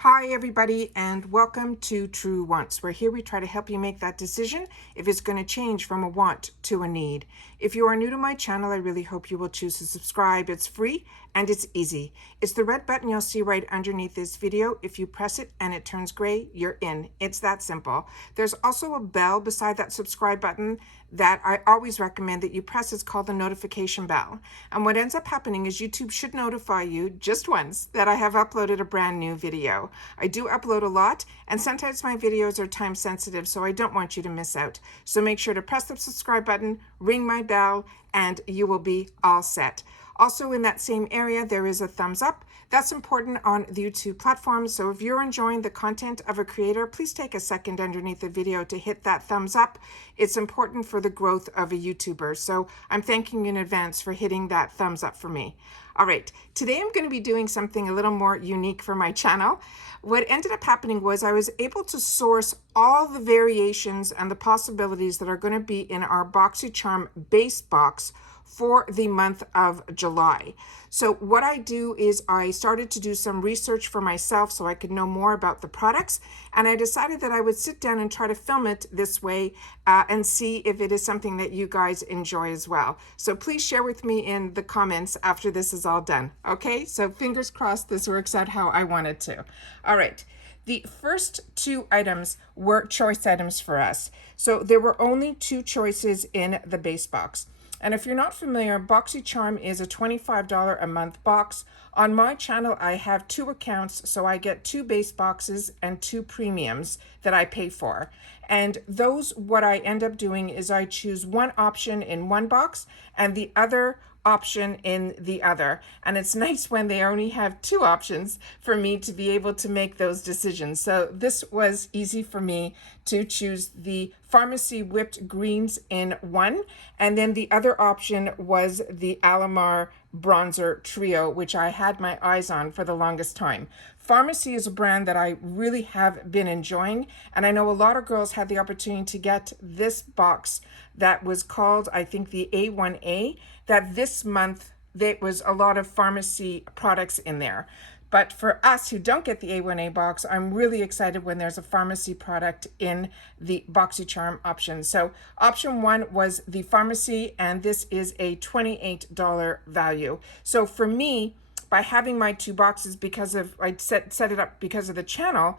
Hi everybody, and welcome to True Wants, where here we try to help you make that decision if it's going to change from a want to a need. If you are new to my channel, I really hope you will choose to subscribe. It's free and it's easy. It's the red button you'll see right underneath this video. If you press it and it turns gray, you're in. It's that simple. There's also a bell beside that subscribe button that I always recommend that you press. It's called the notification bell. And what ends up happening is YouTube should notify you just once that I have uploaded a brand new video. I do upload a lot, and sometimes my videos are time sensitive, so I don't want you to miss out. So make sure to press the subscribe button, ring my bell, and you will be all set. Also in that same area, there is a thumbs up. That's important on the YouTube platform. So if you're enjoying the content of a creator, please take a second underneath the video to hit that thumbs up. It's important for the growth of a YouTuber. So I'm thanking you in advance for hitting that thumbs up for me. All right, today I'm going to be doing something a little more unique for my channel. What ended up happening was I was able to source all the variations and the possibilities that are going to be in our Boxycharm base box for the month of July. So what I do is I started to do some research for myself so I could know more about the products, and I decided that I would sit down and try to film it this way and see if it is something that you guys enjoy as well. So please share with me in the comments after this is all done. Okay, so fingers crossed this works out how I want it to. All right. The first two items were choice items for us. So there were only two choices in the base box. And if you're not familiar, Boxycharm is a $25 a month box. On my channel, I have two accounts, so I get two base boxes and two premiums that I pay for. And those, what I end up doing is I choose one option in one box and the other option in the other. And it's nice when they only have two options for me to be able to make those decisions. So this was easy for me to choose the Pharmacy Whipped Greens in one, and then the other option was the Alleyoop Bronzer Trio, which I had my eyes on for the longest time. Pharmacy is a brand that I really have been enjoying, and I know a lot of girls had the opportunity to get this box that was called, I think, the A1A, that this month there was a lot of pharmacy products in there. But for us who don't get the A1A box, I'm really excited when there's a pharmacy product in the Boxycharm option. So option one was the pharmacy, and this is a $28 value. So for me, by having my two boxes, because of I set it up because of the channel,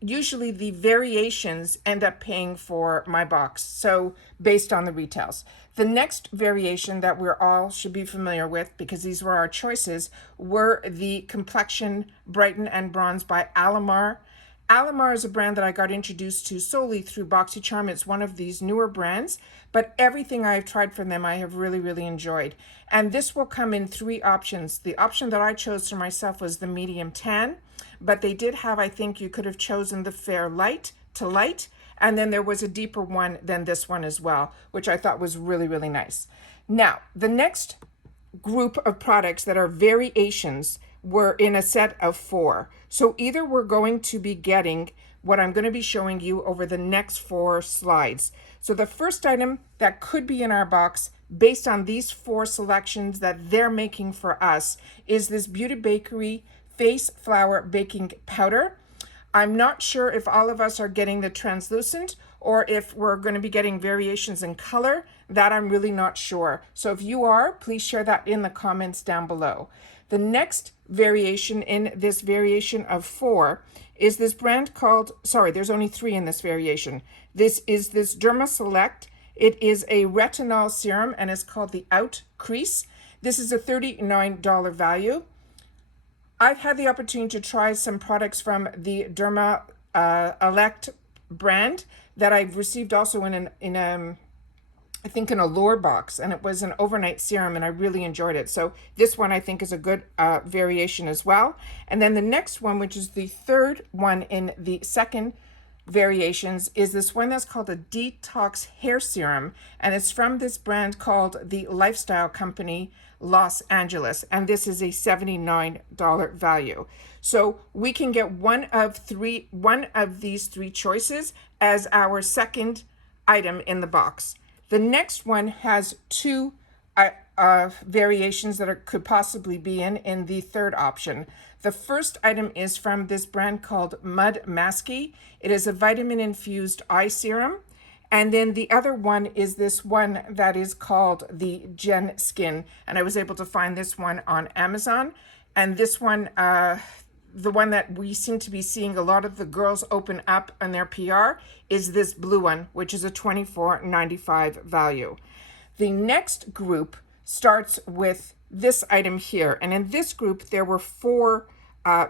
usually the variations end up paying for my box, so based on the retails. The next variation that we're all should be familiar with, because these were our choices, were the Complexion Brighten and Bronze by Alleyoop. Alleyoop is a brand that I got introduced to solely through Boxycharm. It's one of these newer brands, but everything I've tried from them I have really, really enjoyed. And this will come in three options. The option that I chose for myself was the medium tan, but they did have, I think you could have chosen the fair light to light, and then there was a deeper one than this one as well, which I thought was really, really nice. Now, the next group of products that are variations were in a set of four. So either we're going to be getting what I'm going to be showing you over the next four slides. So the first item that could be in our box based on these four selections that they're making for us is this Beauty Bakery Face Flour Baking Powder. I'm not sure if all of us are getting the translucent or if we're going to be getting variations in color. That I'm really not sure. So if you are, please share that in the comments down below. The next variation in this variation of four is this brand called, sorry, there's only three in this variation. This is this Derma Select. It is a retinol serum and it's called the Out Crease. This is a $39 value. I've had the opportunity to try some products from the Derma Elect brand that I've received also I think in a Lure box, and it was an overnight serum, and I really enjoyed it. So this one I think is a good variation as well. And then the next one, which is the third one in the second variations, is this one that's called a Detox Hair Serum, and it's from this brand called the Lifestyle Company Los Angeles, and this is a $79 value. So we can get one of these three choices as our second item in the box. The next one has two variations that could possibly be in the third option. The first item is from this brand called Mud Masky. It is a vitamin infused eye serum. And then the other one is this one that is called the Gen Skin. And I was able to find this one on Amazon. And this one, the one that we seem to be seeing a lot of the girls open up on their PR is this blue one, which is a $24.95 value. The next group starts with this item here. And in this group, there were four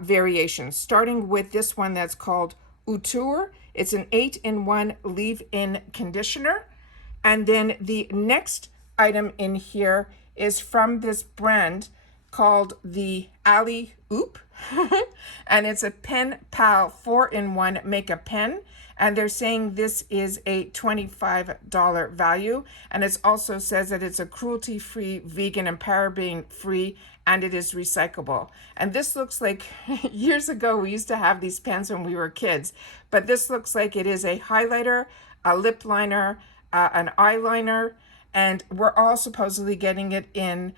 variations, starting with this one that's called Utur. It's an 8-in-1 leave-in conditioner. And then the next item in here is from this brand called the Alleyoop. And it's a Pen Pal 4-in-1 makeup pen. And they're saying this is a $25 value. And it also says that it's a cruelty-free, vegan, and paraben-free, and it is recyclable. And this looks like, years ago, we used to have these pens when we were kids. But this looks like it is a highlighter, a lip liner, an eyeliner, and we're all supposedly getting it in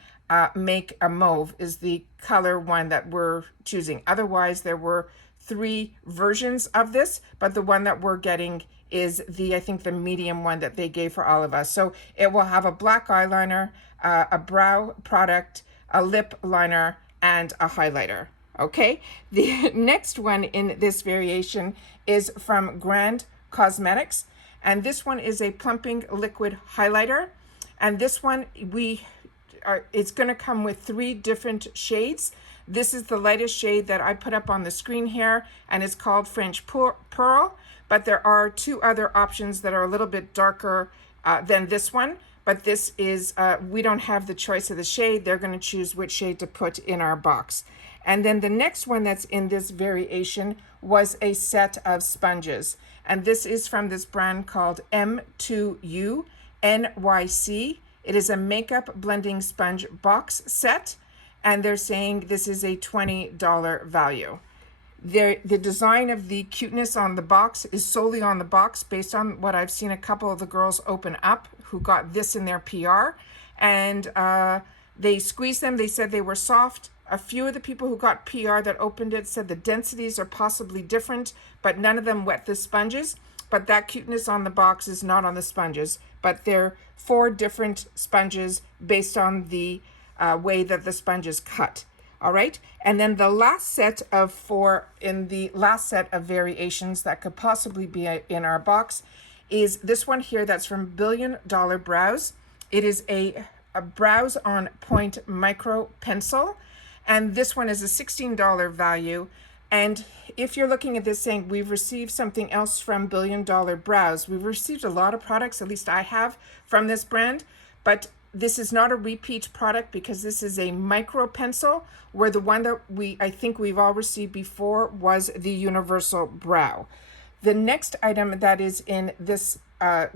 Make a Mauve is the color one that we're choosing. Otherwise, there were 3 versions of this, but the one that we're getting is I think the medium one that they gave for all of us. So it will have a black eyeliner, a brow product, a lip liner, and a highlighter. Okay, the next one in this variation is from Grand Cosmetics, and this one is a plumping liquid highlighter. And this one it's going to come with 3 different shades. This is the lightest shade that I put up on the screen here, and it's called French Pearl. But there are 2 other options that are a little bit darker than this one. But this is, we don't have the choice of the shade. They're going to choose which shade to put in our box. And then the next one that's in this variation was a set of sponges. And this is from this brand called M2U Nyc. It is a makeup blending sponge box set. And they're saying this is a $20 value. The design of the cuteness on the box is solely on the box based on what I've seen a couple of the girls open up who got this in their PR. And they squeezed them. They said they were soft. A few of the people who got PR that opened it said the densities are possibly different, but none of them wet the sponges. But that cuteness on the box is not on the sponges. But they're 4 different sponges based on the way that the sponge is cut. All right. And then the last set of 4 in the last set of variations that could possibly be in our box is this one here that's from Billion Dollar Brows. It is a Brows on Point micro pencil. And this one is a $16 value. And if you're looking at this saying, we've received something else from Billion Dollar Brows, we've received a lot of products, at least I have, from this brand, but this is not a repeat product because this is a micro pencil, where the one that I think we've all received before was the Universal Brow. The next item that is in this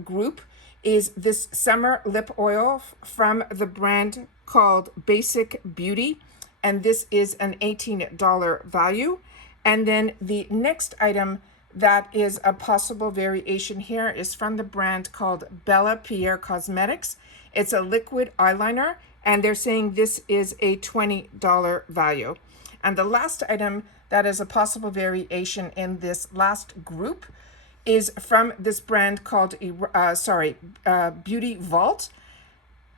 group is this summer lip oil from the brand called Basic Beauty. And this is an $18 value. And then the next item that is a possible variation here is from the brand called Bella Pierre Cosmetics. It's a liquid eyeliner, and they're saying this is a $20 value. And the last item that is a possible variation in this last group is from this brand called Beauty Vault,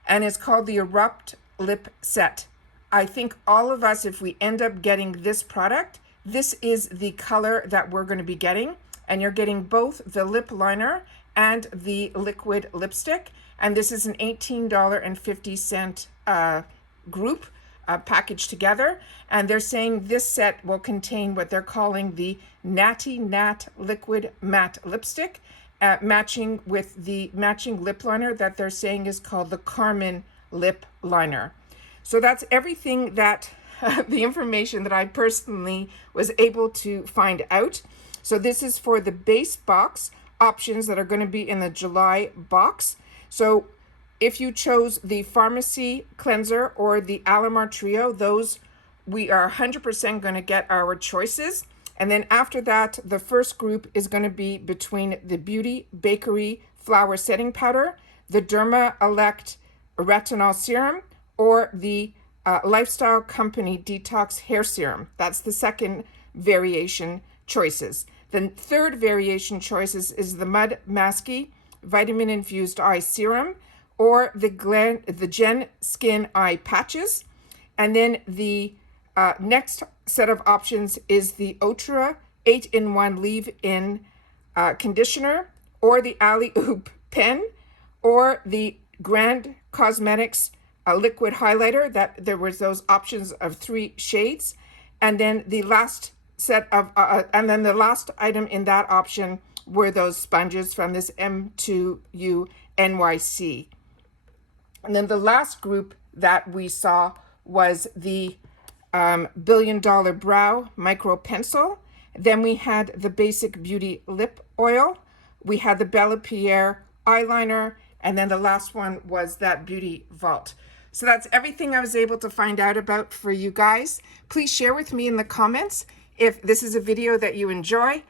and it's called the Erupt Lip Set. I think all of us, if we end up getting this product, this is the color that we're going to be getting, and you're getting both the lip liner and the liquid lipstick. And this is an $18.50 group packaged together. And they're saying this set will contain what they're calling the Natty Nat Liquid Matte Lipstick, matching with the matching lip liner that they're saying is called the Carmen Lip Liner. So that's everything that the information that I personally was able to find out. So this is for the base box options that are going to be in the July box. So if you chose the Pharmacy Cleanser or the Alamar Trio, those we are 100% going to get our choices. And then after that, the first group is going to be between the Beauty Bakery Flower Setting Powder, the Derma Elect Retinol Serum, or the Lifestyle Company Detox Hair Serum. That's the second variation choices. The third variation choices is the Mud Masky Vitamin Infused Eye Serum, or the Gen Skin Eye Patches. And then the next set of options is the Utur 8-in-1 Leave-In Conditioner, or the Alleyoop Pen, or the Grand Cosmetics Liquid Highlighter. That there was those options of 3 shades. And then the last set of, and then the last item in that option were those sponges from this M2U Nyc. And then the last group that we saw was the $1 Billion Brow Micro Pencil. Then we had the Basic Beauty Lip Oil. We had the Bella Pierre Eyeliner. And then the last one was that Beauty Vault. So that's everything I was able to find out about for you guys. Please share with me in the comments if this is a video that you enjoy.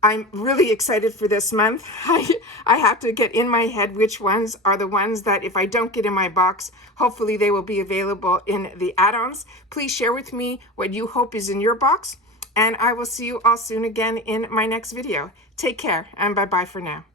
I'm really excited for this month. I have to get in my head which ones are the ones that if I don't get in my box, hopefully they will be available in the add-ons. Please share with me what you hope is in your box, and I will see you all soon again in my next video. Take care, and bye-bye for now.